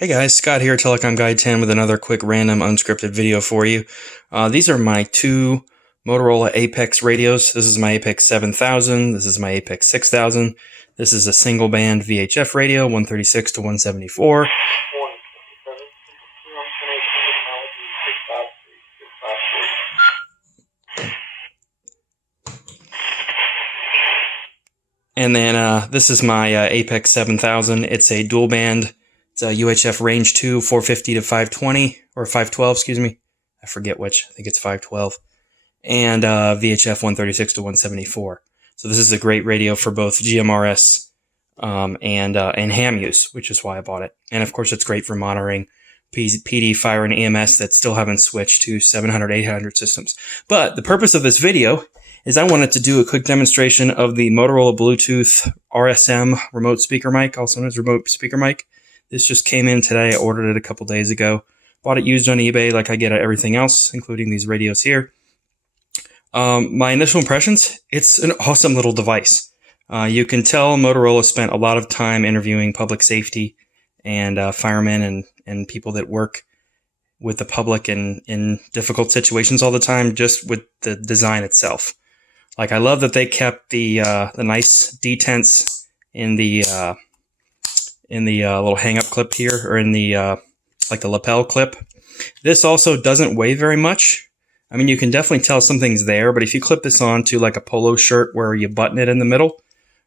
Hey guys, Scott here, Telecom Guide 10 with another quick random unscripted video for you. These are my two Motorola APX radios. This is my APX 7000, this is my APX 6000. This is a single band VHF radio, 136 to 174. And then this is my APX 7000. It's a dual band. It's a UHF range 2, 450 to 520, or 512, excuse me. I forget which. I think it's 512. And VHF 136 to 174. So this is a great radio for both GMRS and ham use, which is why I bought it. And of course, it's great for monitoring PD, fire, and EMS that still haven't switched to 700, 800 systems. But the purpose of this video is I wanted to do a quick demonstration of the Motorola Bluetooth RSM remote speaker mic, also known as remote speaker mic. This just came in today. I ordered it a couple days ago. Bought it used on eBay like I get at everything else, including these radios here. My initial impressions, it's an awesome little device. You can tell Motorola spent a lot of time interviewing public safety and firemen and people that work with the public in difficult situations all the time, just with the design itself. Like, I love that they kept the nice detents in the little hang-up clip here, or in the like the lapel clip. This also doesn't weigh very much. I mean, you can definitely tell something's there, but if you clip this on to like a polo shirt where you button it in the middle,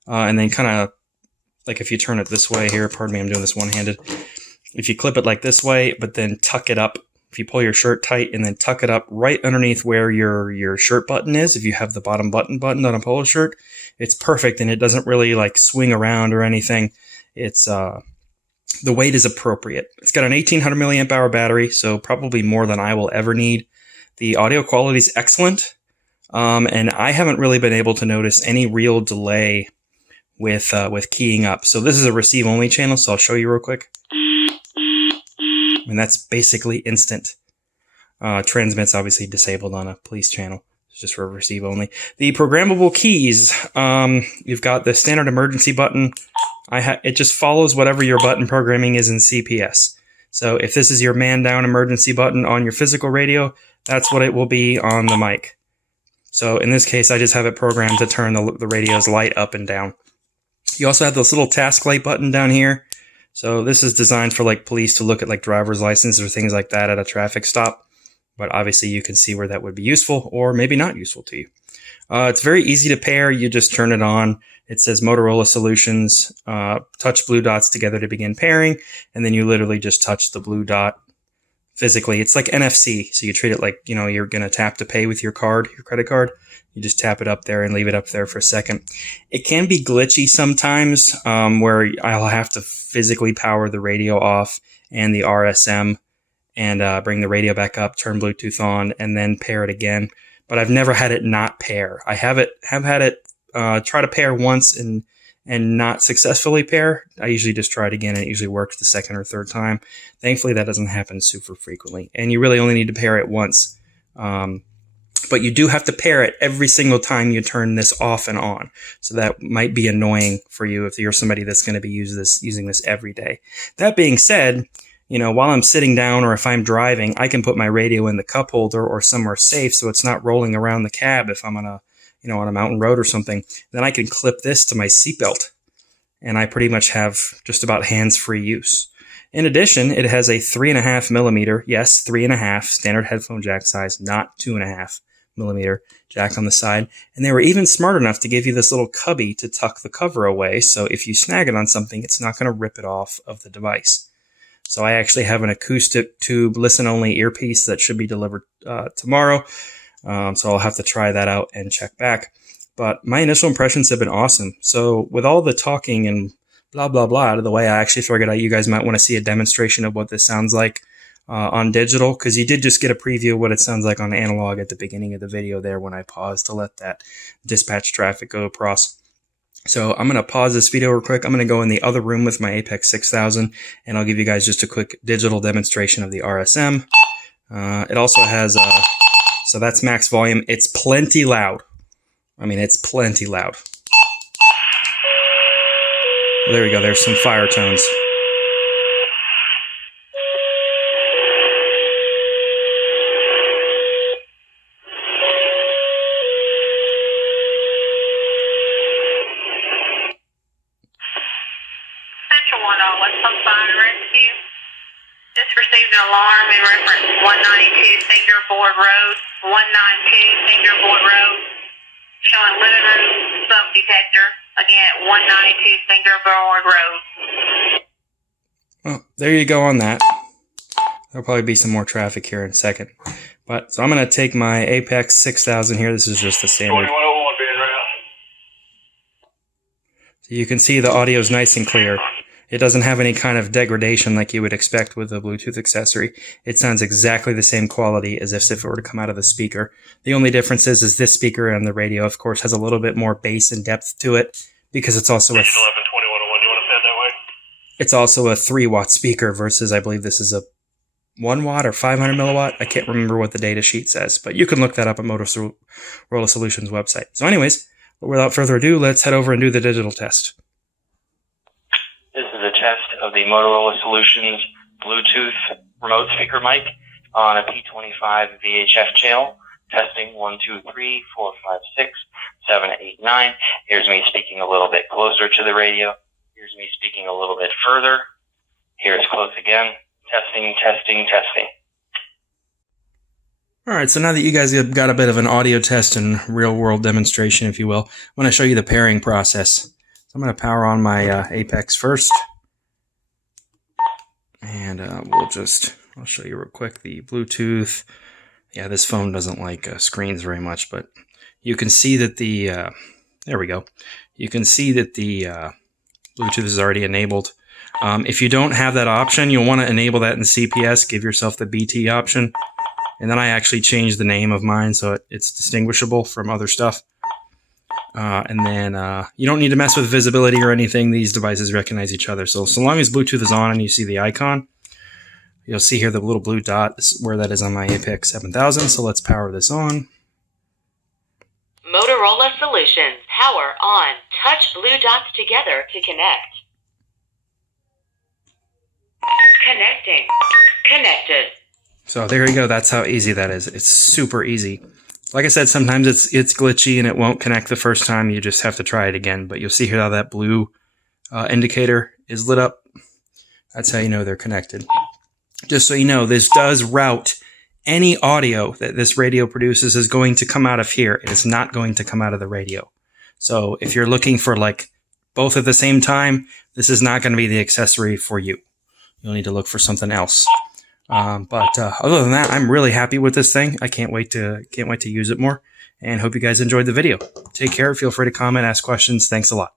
and then kind of, like if you turn it this way here, pardon me, I'm doing this one-handed. If you clip it like this way, but then tuck it up, if you pull your shirt tight and then tuck it up right underneath where your shirt button is, if you have the bottom button buttoned on a polo shirt, it's perfect, and it doesn't really like swing around or anything. It's the weight is appropriate. It's got an 1800 milliamp hour battery, so probably more than I will ever need. The audio quality is excellent, and I haven't really been able to notice any real delay with keying up. So this is a receive only channel, so I'll show you real quick. And that's basically instant. Transmit's obviously disabled on a police channel. It's just for receive only. The programmable keys, you've got the standard emergency button. It just follows whatever your button programming is in CPS. So if this is your man down emergency button on your physical radio, that's what it will be on the mic. So in this case, I just have it programmed to turn the radio's light up and down. You also have this little task light button down here. So this is designed for like police to look at like driver's license or things like that at a traffic stop. But obviously you can see where that would be useful or maybe not useful to you. It's very easy to pair. You just turn it on. It says Motorola Solutions, touch blue dots together to begin pairing. And then you literally just touch the blue dot physically. It's like NFC. So you treat it like, you know, you're going to tap to pay with your card, your credit card. You just tap it up there and leave it up there for a second. It can be glitchy sometimes, where I'll have to physically power the radio off and the RSM and bring the radio back up, turn Bluetooth on, and then pair it again. But I've never had it not pair. I have had it try to pair once and not successfully pair. I usually just try it again, and it usually works the second or third time. Thankfully, that doesn't happen super frequently, and you really only need to pair it once. But you do have to pair it every single time you turn this off and on. So that might be annoying for you if you're somebody that's going to be using this every day. That being said, you know, while I'm sitting down or if I'm driving, I can put my radio in the cup holder or somewhere safe so it's not rolling around the cab if I'm on a mountain road or something. Then I can clip this to my seatbelt, and I pretty much have just about hands-free use. In addition, it has a 3.5 millimeter, yes, 3.5 standard headphone jack size, not 2.5 millimeter jack on the side. And they were even smart enough to give you this little cubby to tuck the cover away, so if you snag it on something, it's not going to rip it off of the device. So I actually have an acoustic tube listen-only earpiece that should be delivered tomorrow. So I'll have to try that out and check back. But my initial impressions have been awesome. So with all the talking and blah, blah, blah out of the way, I actually figured out you guys might want to see a demonstration of what this sounds like on digital, because you did just get a preview of what it sounds like on analog at the beginning of the video there when I paused to let that dispatch traffic go across. So I'm going to pause this video real quick. I'm going to go in the other room with my APX 6000, and I'll give you guys just a quick digital demonstration of the RSM. It also has, so that's max volume. It's plenty loud. I mean, it's plenty loud. There we go. There's some fire tones. West Fire Rescue. Just received an alarm in reference 192 Fingerboard Road, 192 Fingerboard Road, showing living room smoke detector, again at 192 Fingerboard Road. Well, there you go on that. There'll probably be some more traffic here in a second. But, so I'm going to take my APX 6000 here. This is just the standard. 2101 being routed. So you can see the audio is nice and clear. It doesn't have any kind of degradation like you would expect with a Bluetooth accessory. It sounds exactly the same quality as if it were to come out of the speaker. The only difference is this speaker and the radio, of course, has a little bit more bass and depth to it because it's also a... Station 11, 2101, do you want to head that way? It's also a 3-watt speaker versus, I believe this is a 1 watt or 500 milliwatt. I can't remember what the data sheet says, but you can look that up at Motorola Solutions website. So anyways, without further ado, let's head over and do the digital test. This is a test of the Motorola Solutions Bluetooth remote speaker mic on a P25 VHF channel. Testing 1, 2, 3, 4, 5, 6, 7, 8, 9. Here's me speaking a little bit closer to the radio. Here's me speaking a little bit further. Here's close again. Testing, testing, testing. All right, so now that you guys have got a bit of an audio test and real-world demonstration, if you will, I'm going to show you the pairing process. So I'm going to power on my APX first. And I'll show you real quick the Bluetooth. Yeah, this phone doesn't like screens very much, but you can see that the, there we go. You can see that the Bluetooth is already enabled. If you don't have that option, you'll want to enable that in CPS. Give yourself the BT option. And then I actually changed the name of mine so it's distinguishable from other stuff. And then you don't need to mess with visibility or anything. These devices recognize each other. So long as Bluetooth is on and you see the icon, you'll see here the little blue dot where that is on my APX 7000. So let's power this on. Motorola Solutions. Power on. Touch blue dots together to connect. Connecting. Connected. So there you go. That's how easy that is. It's super easy. Like I said, sometimes it's glitchy and it won't connect the first time. You just have to try it again. But you'll see here how that blue indicator is lit up. That's how you know they're connected. Just so you know, this does route any audio that this radio produces is going to come out of here. It is not going to come out of the radio. So if you're looking for like both at the same time, this is not going to be the accessory for you. You'll need to look for something else. But other than that, I'm really happy with this thing. I can't wait to use it more, and hope you guys enjoyed the video. Take care. Feel free to comment, ask questions. Thanks a lot.